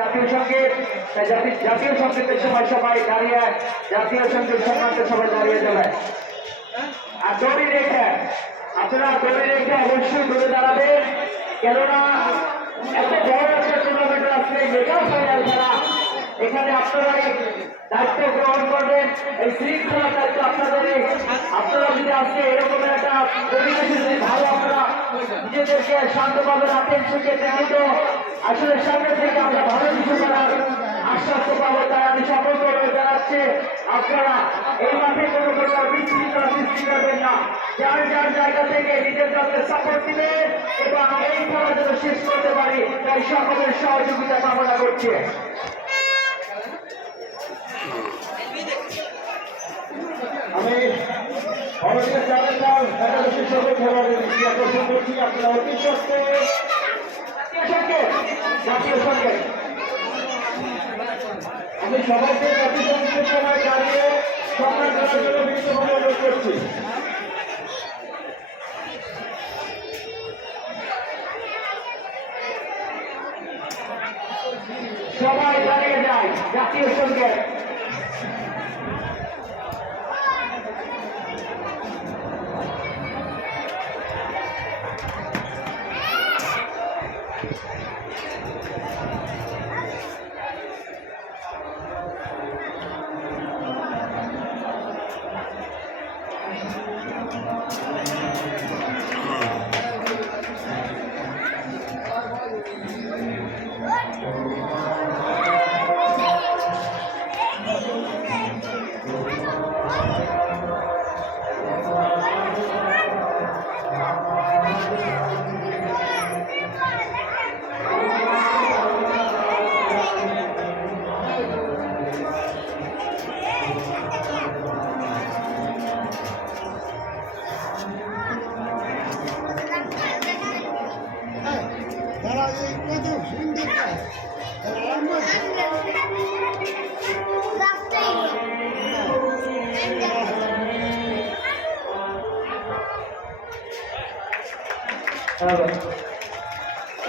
জাতীয় সঙ্গীত জাতীয় সঙ্গীতের সময় সবাই দাঁড়িয়ে জাতীয় সঙ্গীত সম্মানকে সবাই দাঁড়িয়ে যাবে। আর দড়ি রেখে আপনারা দড়ি রেখে অবশ্যই দূরে দাঁড়াবেন, কেননা এত বড় একটা টুর্নামেন্ট আসলে মেগা ফাইনাল খেলা, এখানে আপনারাই দায়িত্ব গ্রহণ করবেন। এই শৃঙ্খলার দায়িত্ব আপনাদেরই। আপনারা যদি আজকে এরকম একটা পরিবেশে যদি ভালো আপনারা নিজেদেরকে শান্তভাবে রাখেন, সেক্ষেত্রে তো আসলে সামনে থেকে আমরা ভালো কিছু করার আশ্বাস পাবো। তাই আমি সকল করে জানাচ্ছি, আপনারা এই মাঠে কোনো প্রকার বিশৃঙ্খলা সৃষ্টি করবেন না। যার যার জায়গা থেকে নিজের দলকে সাপোর্ট দিবেন এবং এই খেলা যেন শেষ করতে পারি, তাই সকলের সহযোগিতা কামনা করছি। আমি ভারতীয় জাতীয় একাদশের সঙ্গে খেলোয়াড়দের দৃষ্টি আকর্ষণ করছি। আপনারা অতি সত্ত্বে জাতীয় সঙ্গে আমি সবাইকে জাতীয় সঙ্গীতের সময় দাঁড়িয়ে সম্মান করার জন্য বিনীতভাবে অনুরোধ করছি। সবাই দাঁড়িয়ে যায় জাতীয় সঙ্গে।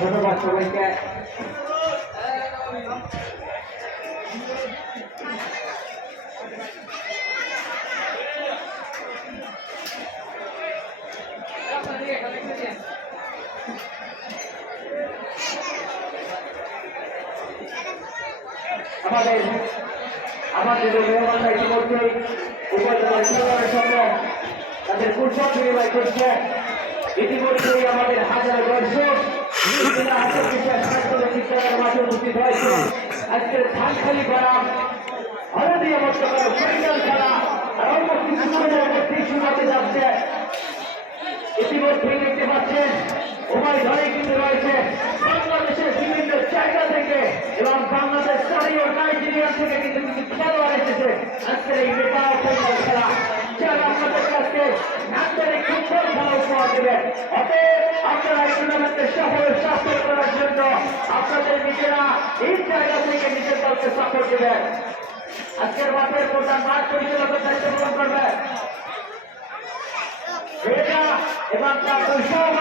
ধন্যবাদ সবাইকে। আমাদের মেহমানরা ইতিমধ্যেই উপজেলার খেলোয়াড়ের সঙ্গে তাদের ফুটবল বিনিময় করছে। ইতিমধ্যেই আমাদের হাজার দর্শক মাঠে উপস্থিত হয়েছে। আজকের ধানখালি গ্রাম হলদিয়া মধ্যকার ফাইনাল খেলা অল্প কিছু সময়ের মধ্যেই শুরু হতে যাচ্ছে। ইতিমধ্যেই দেখতে পাচ্ছেন উভয় দলে কিন্তু রয়েছে বাংলাদেশের বিভিন্ন জায়গা থেকে এবং বাংলাদেশ ও নাইজেরিয়া থেকে কিন্তু কিছু খেলোয়াড় এসেছে আজকের এই মেগা ফাইনাল খেলা, যারা আপনাদের কাছে আন্তরিক ফুটবল খেলা উপহার দেবে। অতএব আপনারা এই টুর্নামেন্টের সফল সাফল্য করার জন্য আপনাদের নিজেরা এই জায়গা থেকে নিজের দলকে সাপোর্ট দেবেন। আজকের মাঠের প্রধান মাঠ পরিচালকের দায়িত্ব পালন করবে এবং